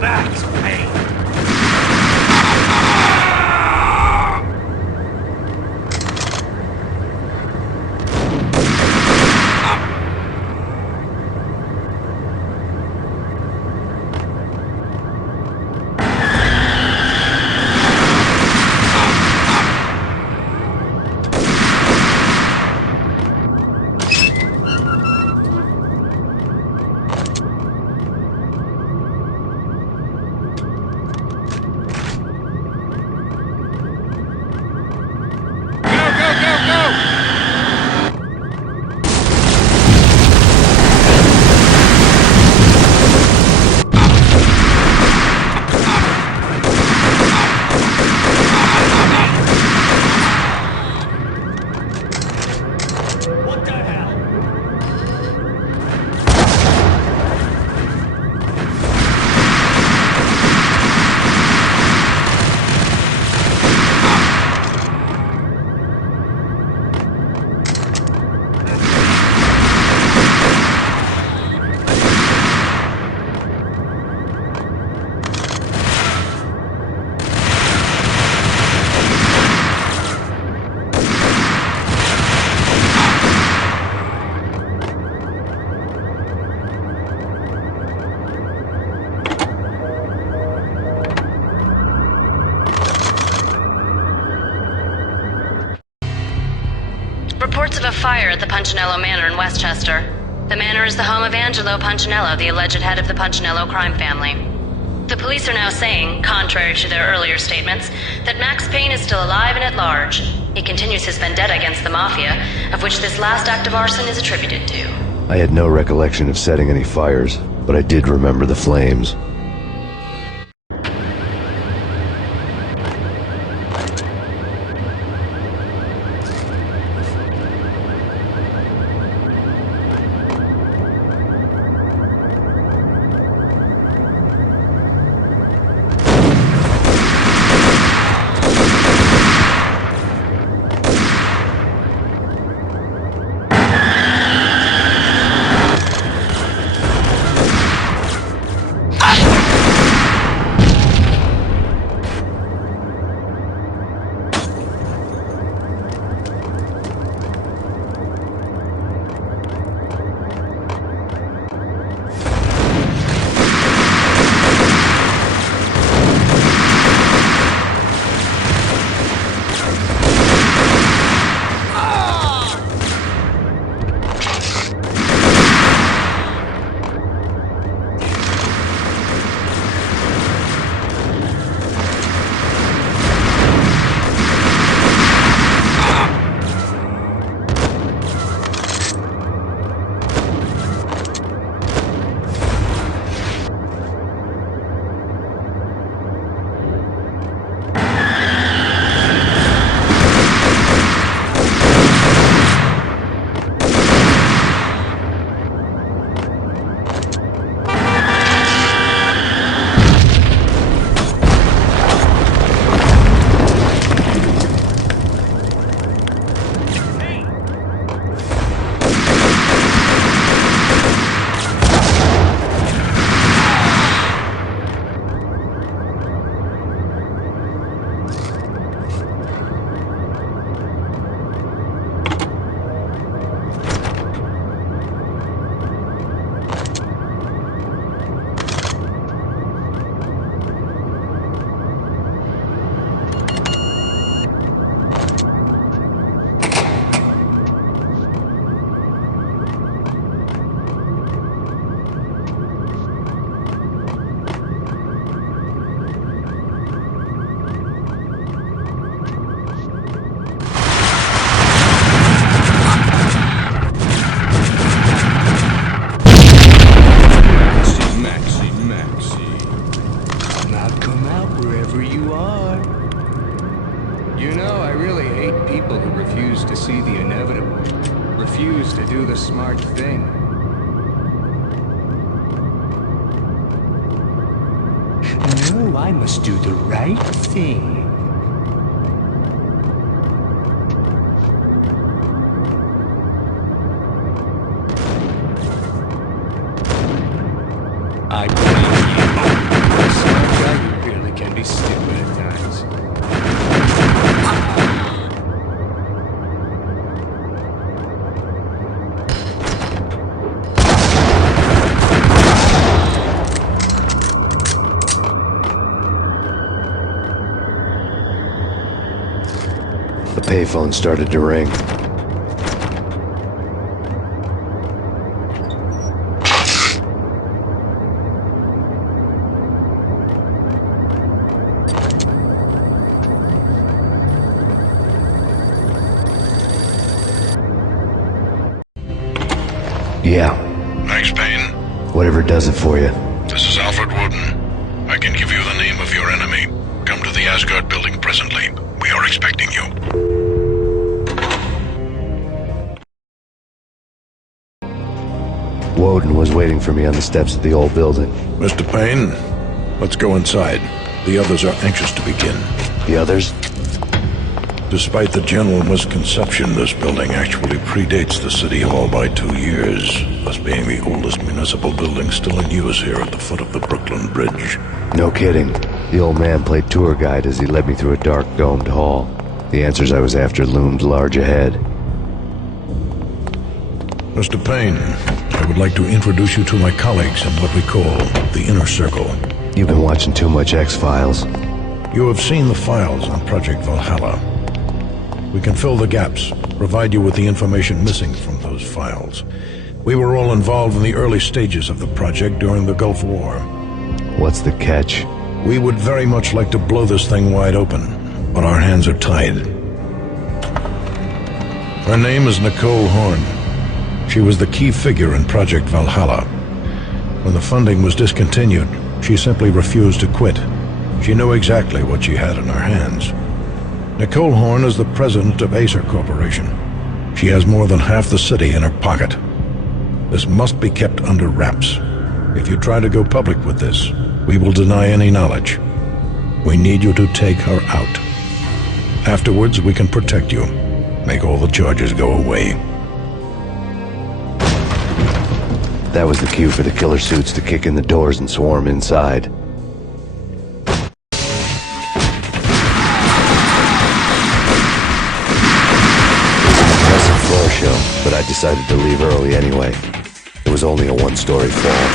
Max Payne! Reports of a fire at the Punchinello Manor in Westchester. The manor is the home of Angelo Punchinello, the alleged head of the Punchinello crime family. The police are now saying, contrary to their earlier statements, that Max Payne is still alive and at large. He continues his vendetta against the Mafia, of which this last act of arson is attributed to. I had no recollection of setting any fires, but I did remember the flames. Refuse to do the smart thing. No, I must do the right thing. I believe you. can be stupid at times. The payphone started to ring. Yeah. Max Payne. Whatever does it for you. This is Alfred Woden. I can give you the name of your enemy. Come to the Asgard building presently. We are expecting you. Woden was waiting for me on the steps of the old building. Mr. Payne, let's go inside. The others are anxious to begin. The others? Despite the general misconception, this building actually predates the City Hall by 2 years, thus being the oldest municipal building still in use here at the foot of the Brooklyn Bridge. No kidding. The old man played tour guide as he led me through a dark domed hall. The answers I was after loomed large ahead. Mr. Payne, I would like to introduce you to my colleagues in what we call the Inner Circle. You've been watching too much X-Files. You have seen the files on Project Valhalla. We can fill the gaps, provide you with the information missing from those files. We were all involved in the early stages of the project during the Gulf War. What's the catch? We would very much like to blow this thing wide open, but our hands are tied. Her name is Nicole Horn. She was the key figure in Project Valhalla. When the funding was discontinued, she simply refused to quit. She knew exactly what she had in her hands. Nicole Horn is the president of Acer Corporation. She has more than half the city in her pocket. This must be kept under wraps. If you try to go public with this, we will deny any knowledge. We need you to take her out. Afterwards, we can protect you. Make all the charges go away. That was the cue for the killer suits to kick in the doors and swarm inside. Show, but I decided to leave early anyway. It was only a one-story fall.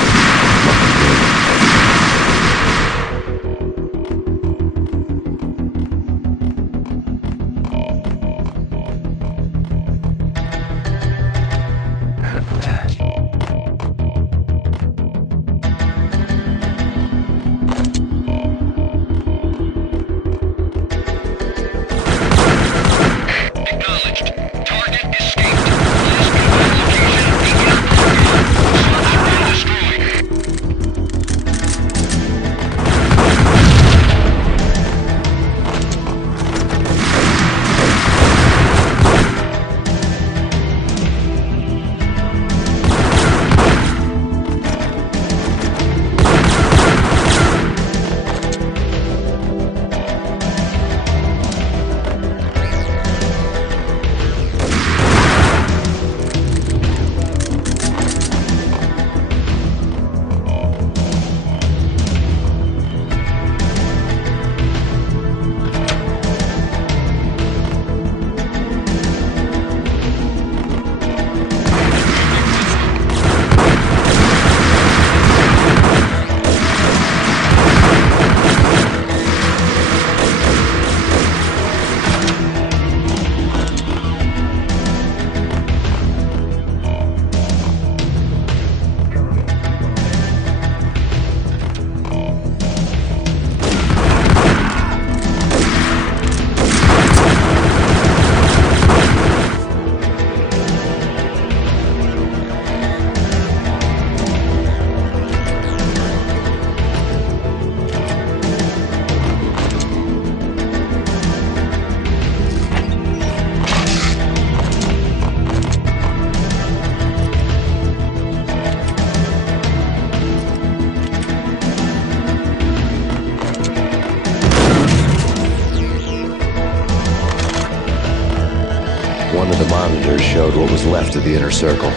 One of the monitors showed what was left of the Inner Circle.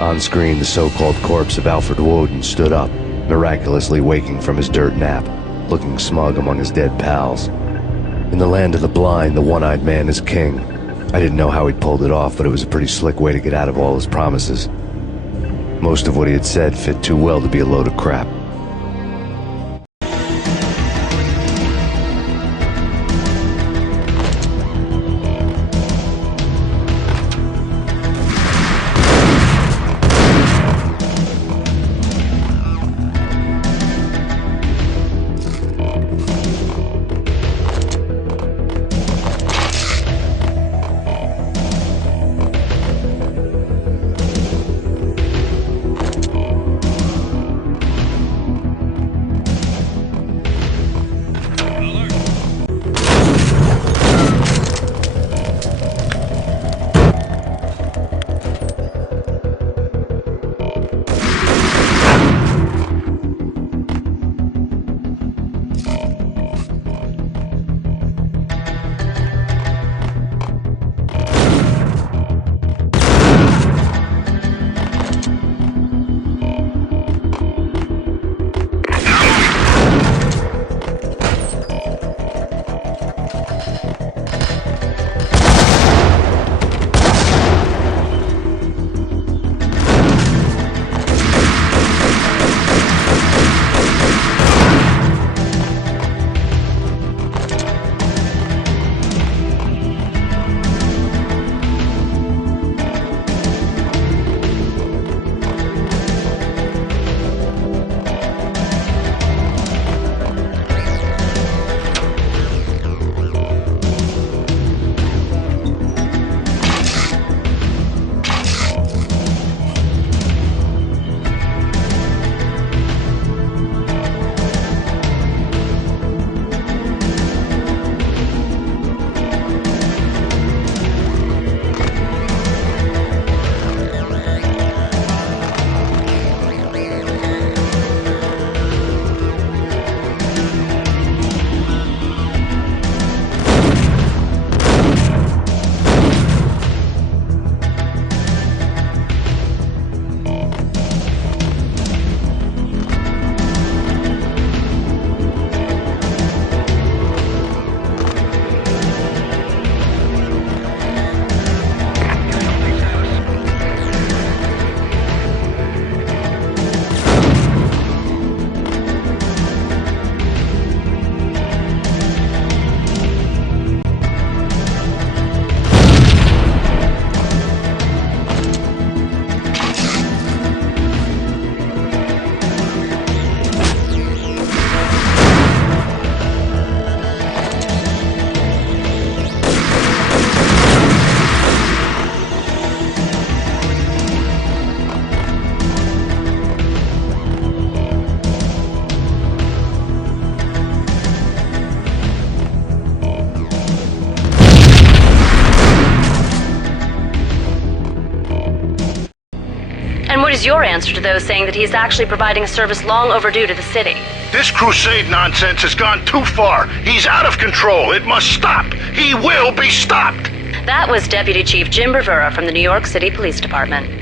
On screen, the so-called corpse of Alfred Woden stood up, miraculously waking from his dirt nap, looking smug among his dead pals. In the land of the blind, the one-eyed man is king. I didn't know how he'd pulled it off, but it was a pretty slick way to get out of all his promises. Most of what he had said fit too well to be a load of crap. And what is your answer to those saying that he is actually providing a service long overdue to the city? This crusade nonsense has gone too far. He's out of control. It must stop. He will be stopped. That was Deputy Chief Jim Rivera from the New York City Police Department.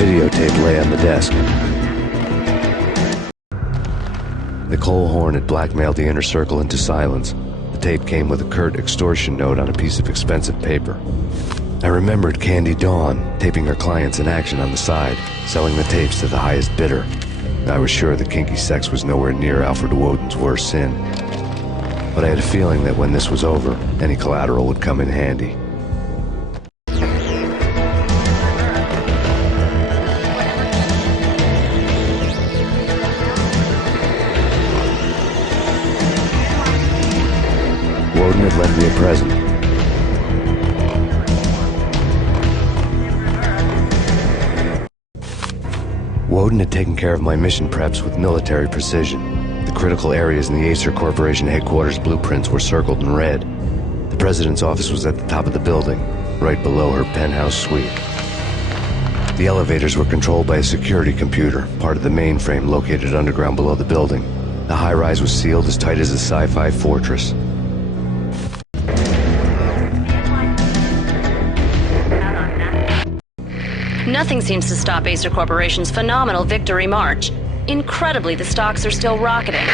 videotape lay on the desk. Nicole Horn had blackmailed the inner circle into silence. The tape came with a curt extortion note on a piece of expensive paper. I remembered Candy Dawn taping her clients in action on the side, selling the tapes to the highest bidder. I was sure that kinky sex was nowhere near Alfred Woden's worst sin. But I had a feeling that when this was over, any collateral would come in handy. Woden had left me a present. Woden had taken care of my mission preps with military precision. The critical areas in the Acer Corporation headquarters blueprints were circled in red. The president's office was at the top of the building, right below her penthouse suite. The elevators were controlled by a security computer, part of the mainframe located underground below the building. The high-rise was sealed as tight as a sci-fi fortress. Nothing seems to stop Acer Corporation's phenomenal victory march. Incredibly, the stocks are still rocketing.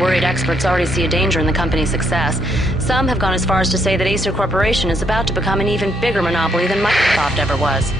Worried experts already see a danger in the company's success. Some have gone as far as to say that Acer Corporation is about to become an even bigger monopoly than Microsoft ever was.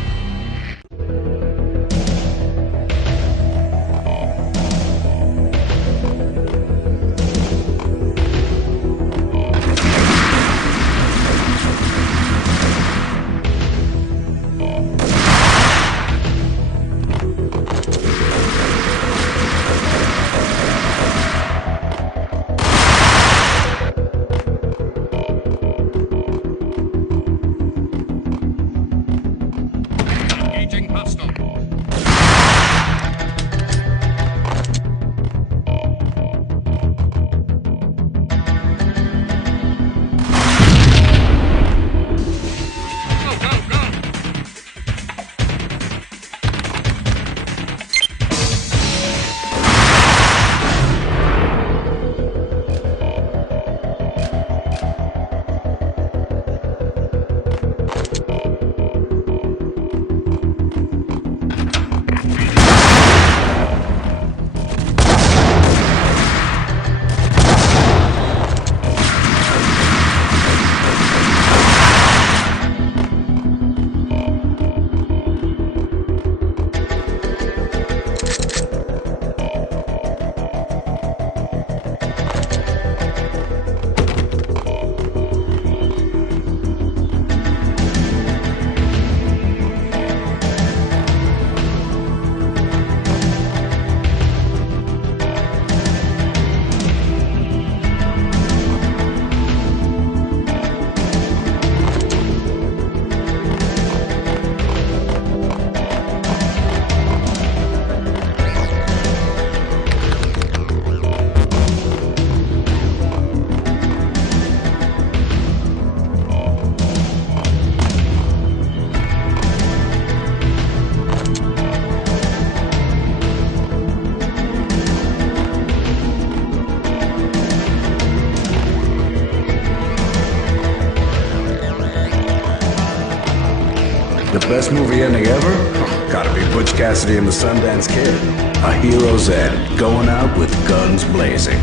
The best movie ending ever? Gotta be Butch Cassidy and the Sundance Kid. A hero's end, going out with guns blazing.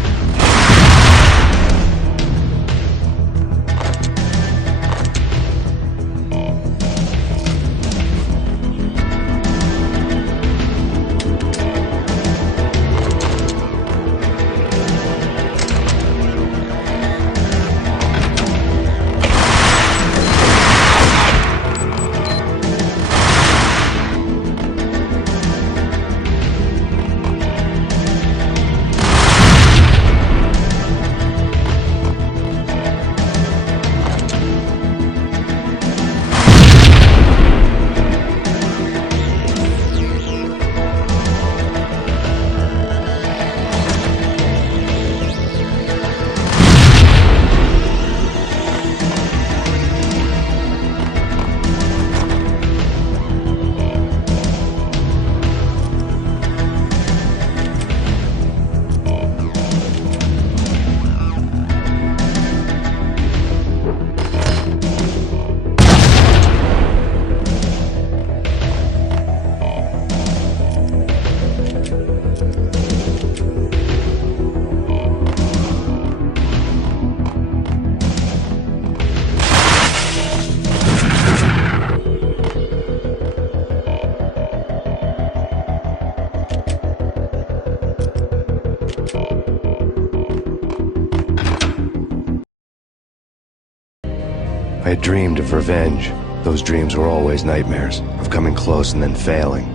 I had dreamed of revenge. Those dreams were always nightmares, of coming close and then failing.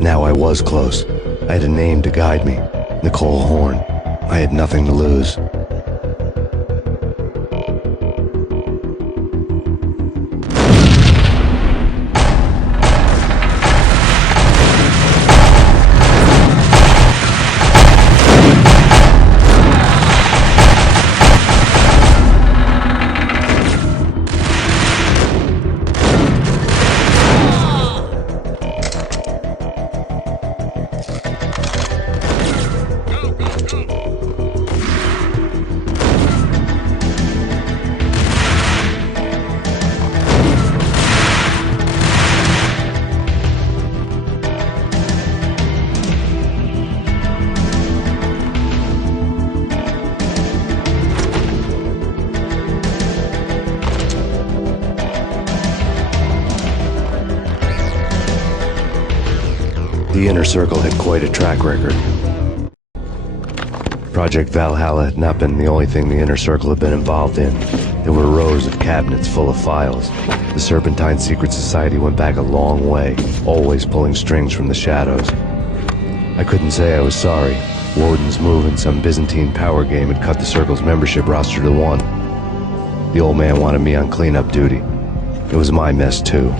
Now I was close. I had a name to guide me, Nicole Horn. I had nothing to lose. The Inner Circle had quite a track record. Project Valhalla had not been the only thing the Inner Circle had been involved in. There were rows of cabinets full of files. The Serpentine Secret Society went back a long way, always pulling strings from the shadows. I couldn't say I was sorry. Woden's move in some Byzantine Power Game had cut the Circle's membership roster to 1. The old man wanted me on cleanup duty. It was my mess too.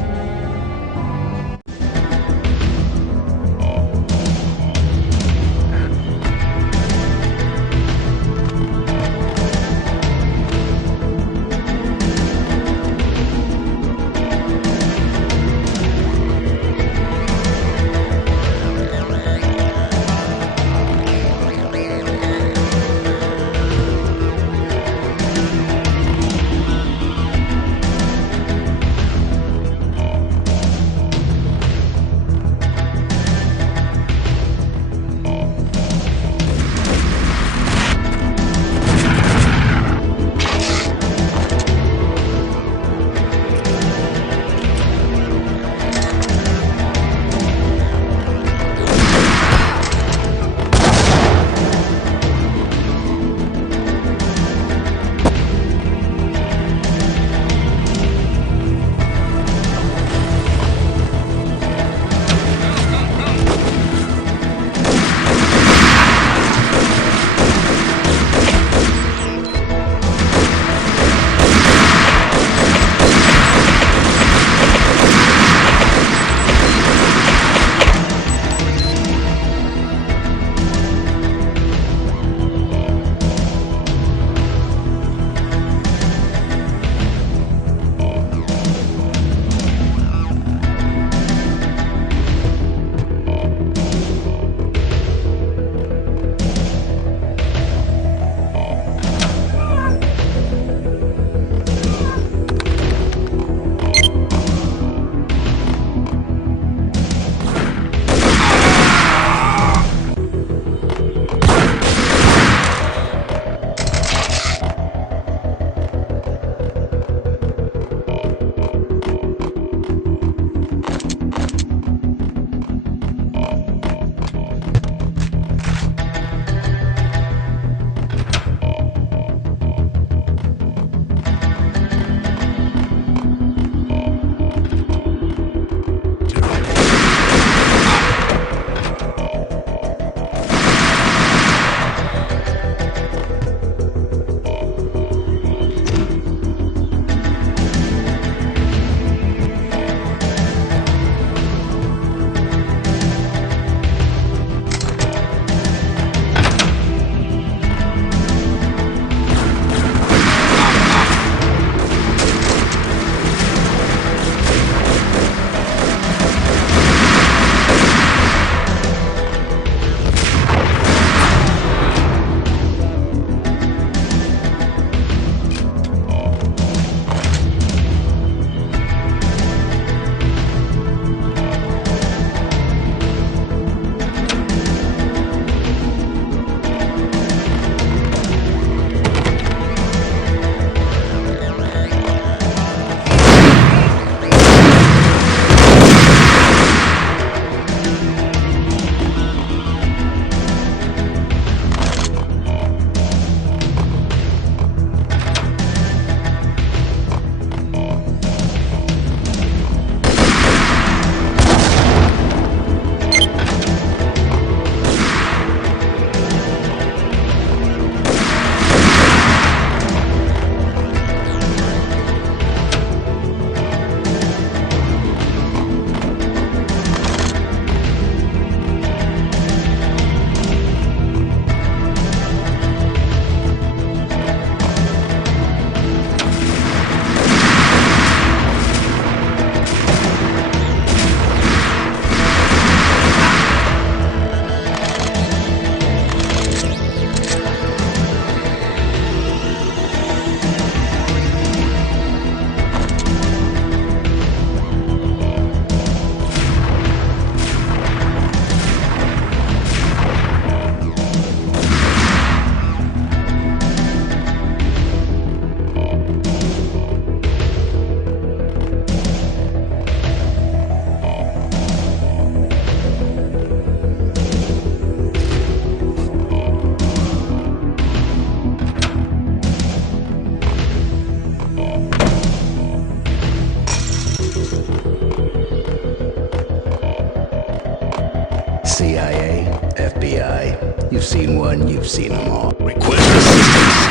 you've seen one, you've seen them all. Request assistance!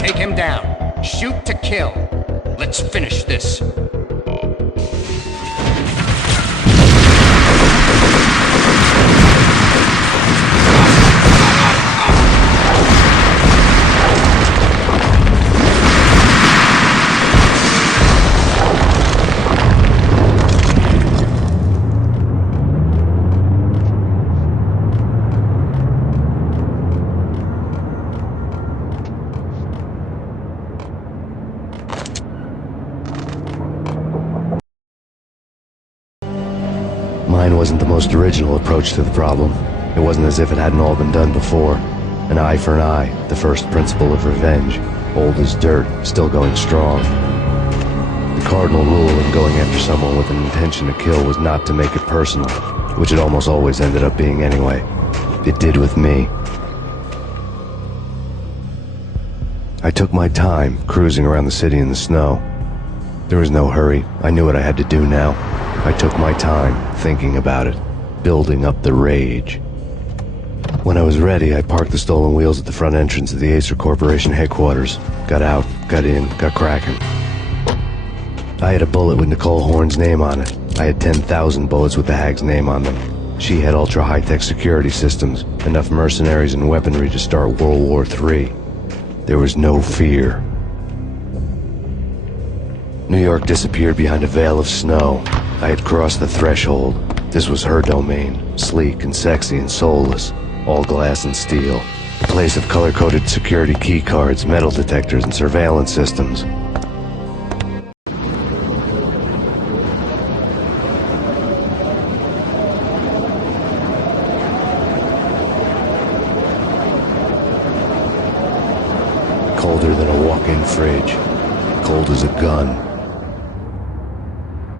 Take him down. Shoot to kill. Let's finish this. Mine wasn't the most original approach to the problem. It wasn't as if it hadn't all been done before. An eye for an eye, the first principle of revenge. Old as dirt, still going strong. The cardinal rule in going after someone with an intention to kill was not to make it personal, which it almost always ended up being anyway. It did with me. I took my time, cruising around the city in the snow. There was no hurry. I knew what I had to do now. I took my time, thinking about it, building up the rage. When I was ready, I parked the stolen wheels at the front entrance of the Acer Corporation headquarters. Got out, got in, got cracking. I had a bullet with Nicole Horn's name on it. I had 10,000 bullets with the hag's name on them. She had ultra-high-tech security systems, enough mercenaries and weaponry to start World War III. There was no fear. New York disappeared behind a veil of snow. I had crossed the threshold. This was her domain, sleek and sexy and soulless, all glass and steel. A place of color-coded security keycards, metal detectors, and surveillance systems. Colder than a walk-in fridge. Cold as a gun.